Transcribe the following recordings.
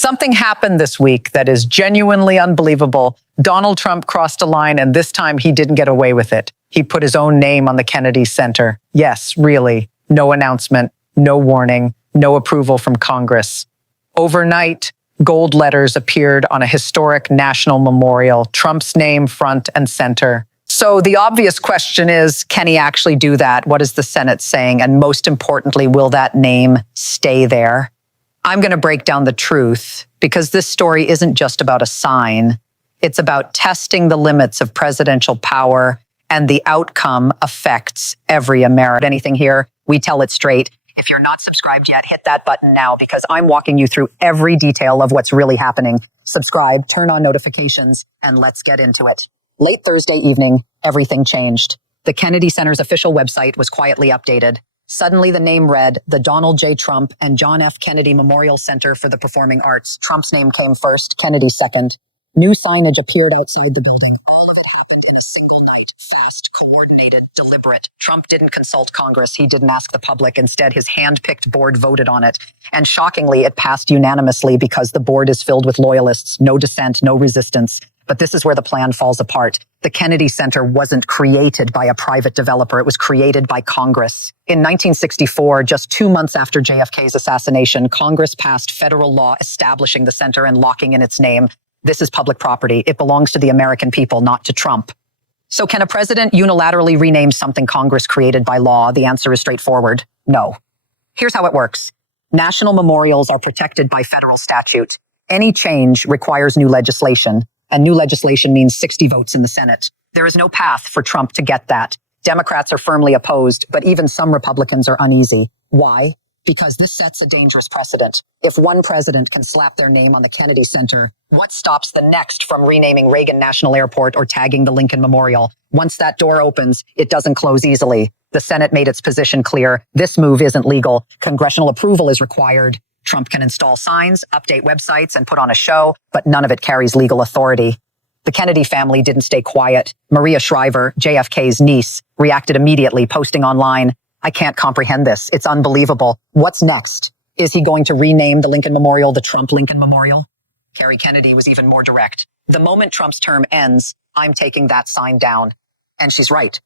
Something happened this week that is genuinely unbelievable. Donald Trump crossed a line, and this time he didn't get away with it. He put his own name on the Kennedy Center. Yes, really. No announcement, no warning, no approval from Congress. Overnight, gold letters appeared on a historic national memorial, Trump's name front and center. So the obvious question is, can he actually do that? What is the Senate saying? And most importantly, will that name stay there? I'm going to break down the truth because this story isn't just about a sign. It's about testing the limits of presidential power, and the outcome affects every American. Anything here, we tell it straight. If you're not subscribed yet, hit that button now because I'm walking you through every detail of what's really happening. Subscribe, turn on notifications, and let's get into it. Late Thursday evening, everything changed. The Kennedy Center's official website was quietly updated. Suddenly, the name read the Donald J. Trump and John F. Kennedy Memorial Center for the Performing Arts. Trump's name came first, Kennedy second. New signage appeared outside the building. All of it happened in a single night. Fast, coordinated, deliberate. Trump didn't consult Congress. He didn't ask the public. Instead, his hand-picked board voted on it. And shockingly, it passed unanimously because the board is filled with loyalists. No dissent, no resistance. But this is where the plan falls apart. The Kennedy Center wasn't created by a private developer. It was created by Congress. In 1964, just 2 months after JFK's assassination, Congress passed federal law establishing the center and locking in its name. This is public property. It belongs to the American people, not to Trump. So can a president unilaterally rename something Congress created by law? The answer is straightforward. No. Here's how it works. National memorials are protected by federal statute. Any change requires new legislation. And new legislation means 60 votes in the Senate. There is no path for Trump to get that. Democrats are firmly opposed, but even some Republicans are uneasy. Why? Because this sets a dangerous precedent. If one president can slap their name on the Kennedy Center, what stops the next from renaming Reagan National Airport or tagging the Lincoln Memorial? Once that door opens, it doesn't close easily. The Senate made its position clear. This move isn't legal. Congressional approval is required. Trump can install signs, update websites, and put on a show, but none of it carries legal authority. The Kennedy family didn't stay quiet. Maria Shriver, JFK's niece, reacted immediately, posting online, "I can't comprehend this. It's unbelievable. What's next? Is he going to rename the Lincoln Memorial the Trump Lincoln Memorial?" Carrie Kennedy was even more direct. "The moment Trump's term ends, I'm taking that sign down." And she's right.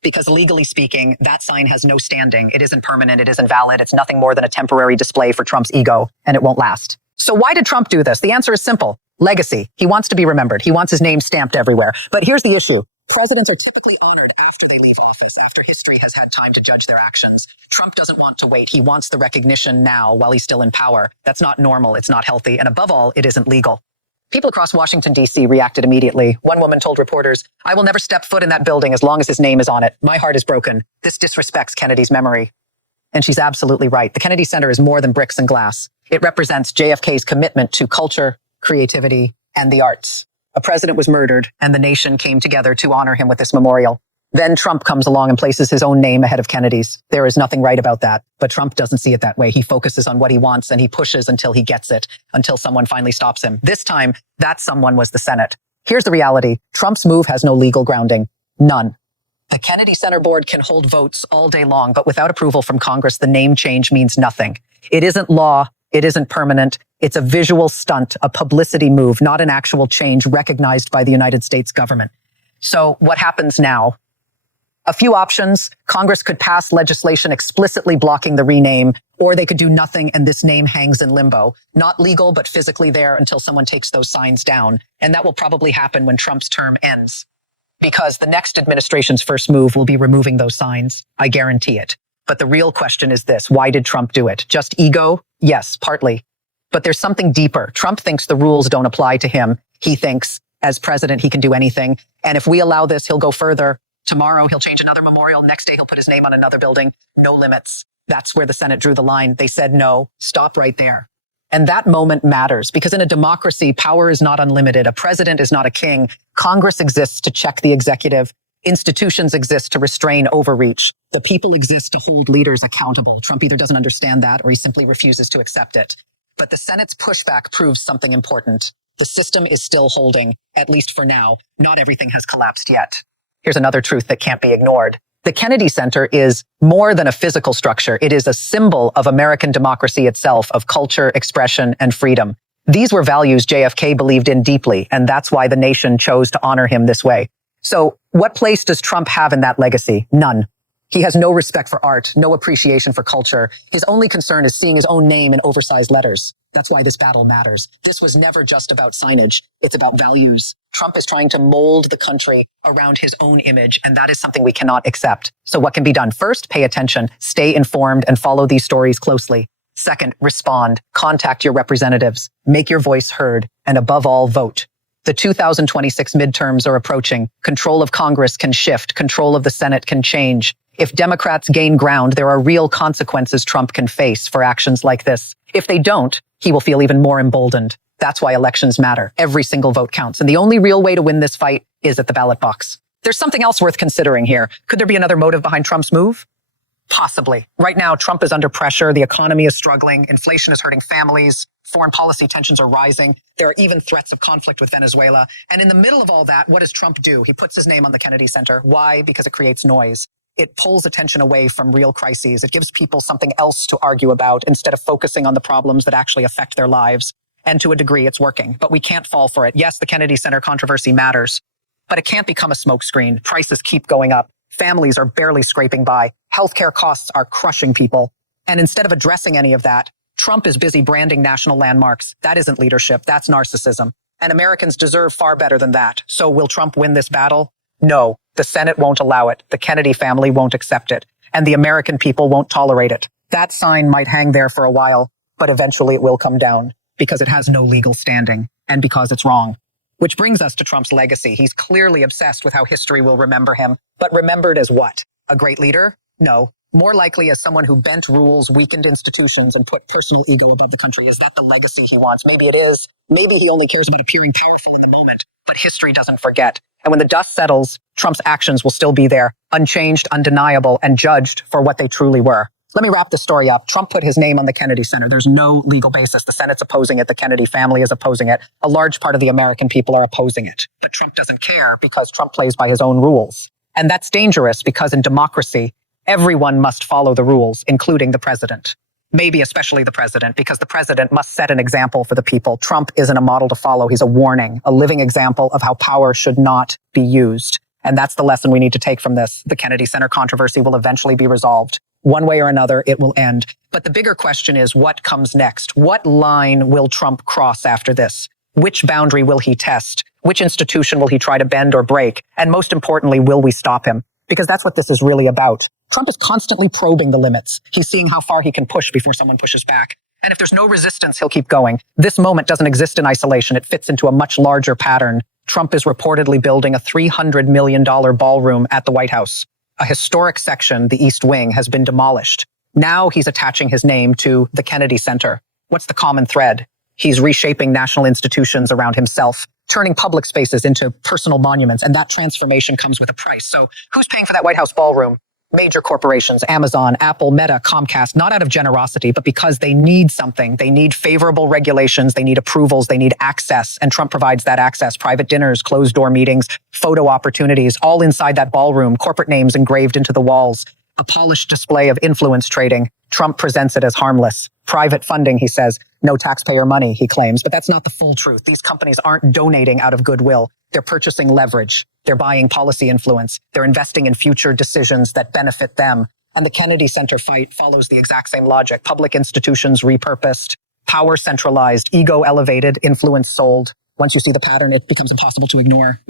Because legally speaking, that sign has no standing. It isn't permanent. It isn't valid. It's nothing more than a temporary display for Trump's ego, and it won't last. So why did Trump do this? The answer is simple. Legacy. He wants to be remembered. He wants his name stamped everywhere. But here's the issue. Presidents are typically honored after they leave office, after history has had time to judge their actions. Trump doesn't want to wait. He wants the recognition now while he's still in power. That's not normal. It's not healthy. And above all, it isn't legal. People across Washington, D.C. reacted immediately. One woman told reporters, "I will never step foot in that building as long as his name is on it. My heart is broken. This disrespects Kennedy's memory." And she's absolutely right. The Kennedy Center is more than bricks and glass. It represents JFK's commitment to culture, creativity, and the arts. A president was murdered, and the nation came together to honor him with this memorial. Then Trump comes along and places his own name ahead of Kennedy's. There is nothing right about that. But Trump doesn't see it that way. He focuses on what he wants and he pushes until he gets it, until someone finally stops him. This time, that someone was the Senate. Here's the reality. Trump's move has no legal grounding. None. The Kennedy Center board can hold votes all day long, but without approval from Congress, the name change means nothing. It isn't law. It isn't permanent. It's a visual stunt, a publicity move, not an actual change recognized by the United States government. So what happens now? A few options. Congress could pass legislation explicitly blocking the rename, or they could do nothing and this name hangs in limbo. Not legal, but physically there until someone takes those signs down. And that will probably happen when Trump's term ends. Because the next administration's first move will be removing those signs. I guarantee it. But the real question is this. Why did Trump do it? Just ego? Yes, partly. But there's something deeper. Trump thinks the rules don't apply to him. He thinks, as president, he can do anything. And if we allow this, he'll go further. Tomorrow, he'll change another memorial. Next day, he'll put his name on another building. No limits. That's where the Senate drew the line. They said no. Stop right there. And that moment matters because in a democracy, power is not unlimited. A president is not a king. Congress exists to check the executive. Institutions exist to restrain overreach. The people exist to hold leaders accountable. Trump either doesn't understand that or he simply refuses to accept it. But the Senate's pushback proves something important. The system is still holding, at least for now. Not everything has collapsed yet. Here's another truth that can't be ignored. The Kennedy Center is more than a physical structure. It is a symbol of American democracy itself, of culture, expression, and freedom. These were values JFK believed in deeply, and that's why the nation chose to honor him this way. So, what place does Trump have in that legacy? None. He has no respect for art, no appreciation for culture. His only concern is seeing his own name in oversized letters. That's why this battle matters. This was never just about signage. It's about values. Trump is trying to mold the country around his own image, and that is something we cannot accept. So what can be done? First, pay attention, stay informed, and follow these stories closely. Second, respond, contact your representatives, make your voice heard, and above all, vote. The 2026 midterms are approaching. Control of Congress can shift. Control of the Senate can change. If Democrats gain ground, there are real consequences Trump can face for actions like this. If they don't, he will feel even more emboldened. That's why elections matter. Every single vote counts. And the only real way to win this fight is at the ballot box. There's something else worth considering here. Could there be another motive behind Trump's move? Possibly. Right now, Trump is under pressure. The economy is struggling. Inflation is hurting families. Foreign policy tensions are rising. There are even threats of conflict with Venezuela. And in the middle of all that, what does Trump do? He puts his name on the Kennedy Center. Why? Because it creates noise. It pulls attention away from real crises. It gives people something else to argue about instead of focusing on the problems that actually affect their lives. And to a degree, it's working, but we can't fall for it. Yes, the Kennedy Center controversy matters, but it can't become a smokescreen. Prices keep going up. Families are barely scraping by. Healthcare costs are crushing people. And instead of addressing any of that, Trump is busy branding national landmarks. That isn't leadership. That's narcissism. And Americans deserve far better than that. So will Trump win this battle? No, the Senate won't allow it. The Kennedy family won't accept it. And the American people won't tolerate it. That sign might hang there for a while, but eventually it will come down because it has no legal standing and because it's wrong. Which brings us to Trump's legacy. He's clearly obsessed with how history will remember him, but remembered as what? A great leader? No. More likely as someone who bent rules, weakened institutions, and put personal ego above the country. Is that the legacy he wants? Maybe it is. Maybe he only cares about appearing powerful in the moment, but history doesn't forget. And when the dust settles, Trump's actions will still be there, unchanged, undeniable, and judged for what they truly were. Let me wrap this story up. Trump put his name on the Kennedy Center. There's no legal basis. The Senate's opposing it. The Kennedy family is opposing it. A large part of the American people are opposing it. But Trump doesn't care because Trump plays by his own rules. And that's dangerous because in democracy, everyone must follow the rules, including the president. Maybe especially the president, because the president must set an example for the people. Trump isn't a model to follow. He's a warning, a living example of how power should not be used. And that's the lesson we need to take from this. The Kennedy Center controversy will eventually be resolved. One way or another, it will end. But the bigger question is, what comes next? What line will Trump cross after this? Which boundary will he test? Which institution will he try to bend or break? And most importantly, will we stop him? Because that's what this is really about. Trump is constantly probing the limits. He's seeing how far he can push before someone pushes back. And if there's no resistance, he'll keep going. This moment doesn't exist in isolation. It fits into a much larger pattern. Trump is reportedly building a $300 million ballroom at the White House. A historic section, the East Wing, has been demolished. Now he's attaching his name to the Kennedy Center. What's the common thread? He's reshaping national institutions around himself, turning public spaces into personal monuments, and that transformation comes with a price. So who's paying for that White House ballroom? Major corporations, Amazon, Apple, Meta, Comcast, not out of generosity, but because they need something. They need favorable regulations, they need approvals, they need access, and Trump provides that access. Private dinners, closed-door meetings, photo opportunities, all inside that ballroom, corporate names engraved into the walls. A polished display of influence trading. Trump presents it as harmless. Private funding, he says. No taxpayer money, he claims. But that's not the full truth. These companies aren't donating out of goodwill. They're purchasing leverage. They're buying policy influence. They're investing in future decisions that benefit them. And the Kennedy Center fight follows the exact same logic. Public institutions repurposed, power centralized, ego elevated, influence sold. Once you see the pattern, it becomes impossible to ignore.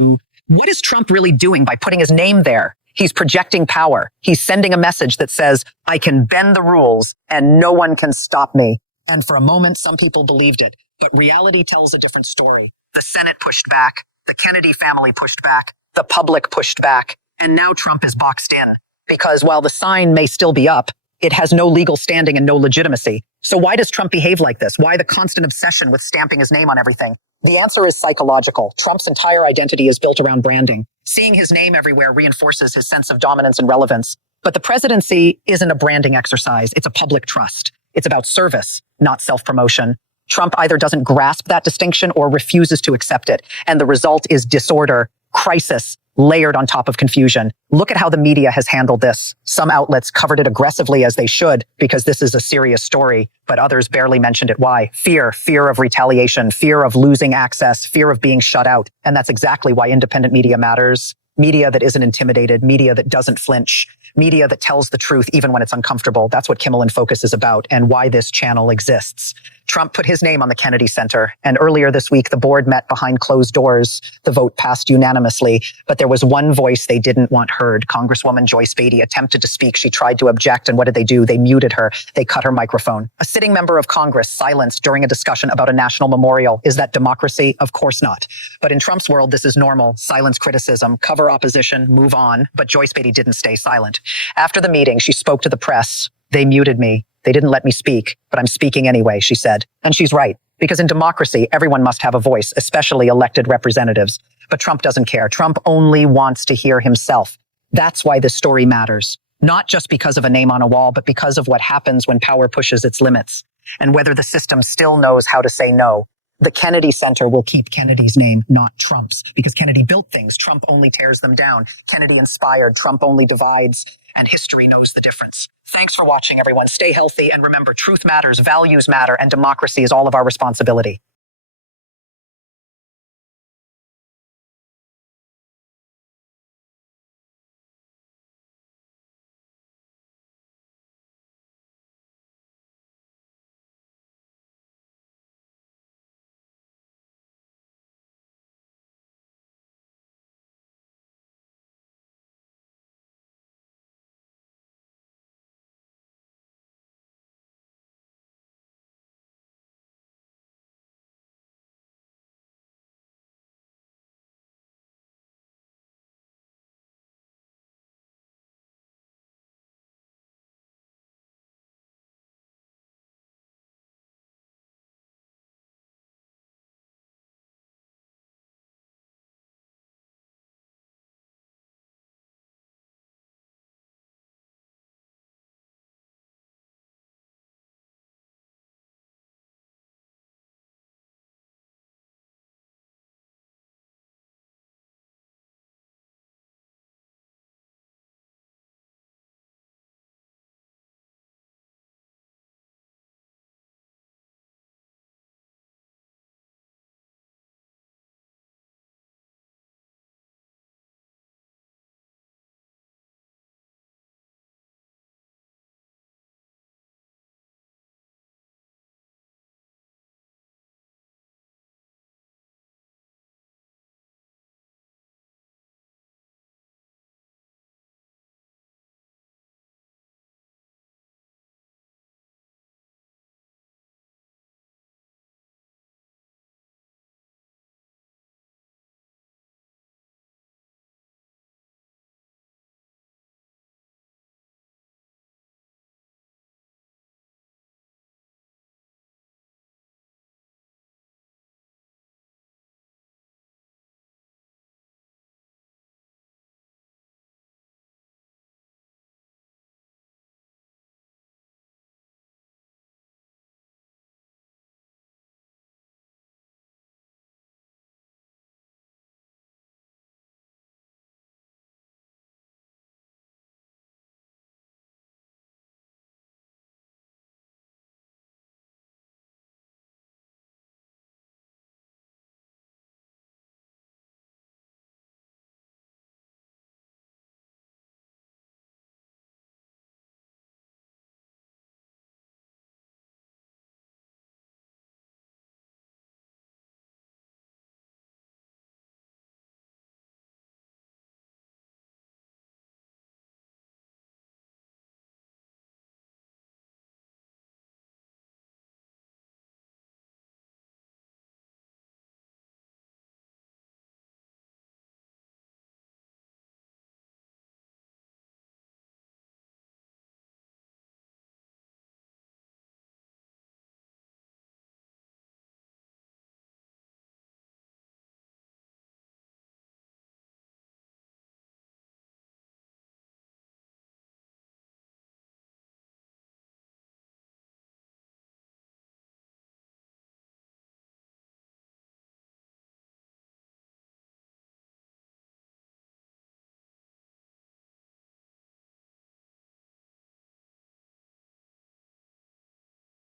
What is Trump really doing by putting his name there? He's projecting power. He's sending a message that says, I can bend the rules and no one can stop me. And for a moment, some people believed it. But reality tells a different story. The Senate pushed back. The Kennedy family pushed back. The public pushed back. And now Trump is boxed in. Because while the sign may still be up, it has no legal standing and no legitimacy. So why does Trump behave like this? Why the constant obsession with stamping his name on everything? The answer is psychological. Trump's entire identity is built around branding. Seeing his name everywhere reinforces his sense of dominance and relevance. But the presidency isn't a branding exercise. It's a public trust. It's about service, not self-promotion. Trump either doesn't grasp that distinction or refuses to accept it. And the result is disorder, crisis, layered on top of confusion. Look at how the media has handled this. Some outlets covered it aggressively, as they should, because this is a serious story, but others barely mentioned it. Why? Fear of retaliation, fear of losing access, fear of being shut out. And that's exactly why independent media matters. Media that isn't intimidated, media that doesn't flinch, media that tells the truth even when it's uncomfortable. That's what Kimmel in Focus is about, and why this channel exists. Trump put his name on the Kennedy Center, and earlier this week, the board met behind closed doors. The vote passed unanimously, but there was one voice they didn't want heard. Congresswoman Joyce Beatty attempted to speak. She tried to object, and what did they do? They muted her. They cut her microphone. A sitting member of Congress silenced during a discussion about a national memorial. Is that democracy? Of course not. But in Trump's world, this is normal. Silence criticism, cover opposition, move on. But Joyce Beatty didn't stay silent. After the meeting, she spoke to the press. They muted me. They didn't let me speak, but I'm speaking anyway, she said. And she's right, because in democracy, everyone must have a voice, especially elected representatives. But Trump doesn't care. Trump only wants to hear himself. That's why this story matters. Not just because of a name on a wall, but because of what happens when power pushes its limits, and whether the system still knows how to say no. The Kennedy Center will keep Kennedy's name, not Trump's, because Kennedy built things. Trump only tears them down. Kennedy inspired. Trump only divides. And history knows the difference. Thanks for watching, everyone. Stay healthy, and remember, truth matters, values matter, and democracy is all of our responsibility.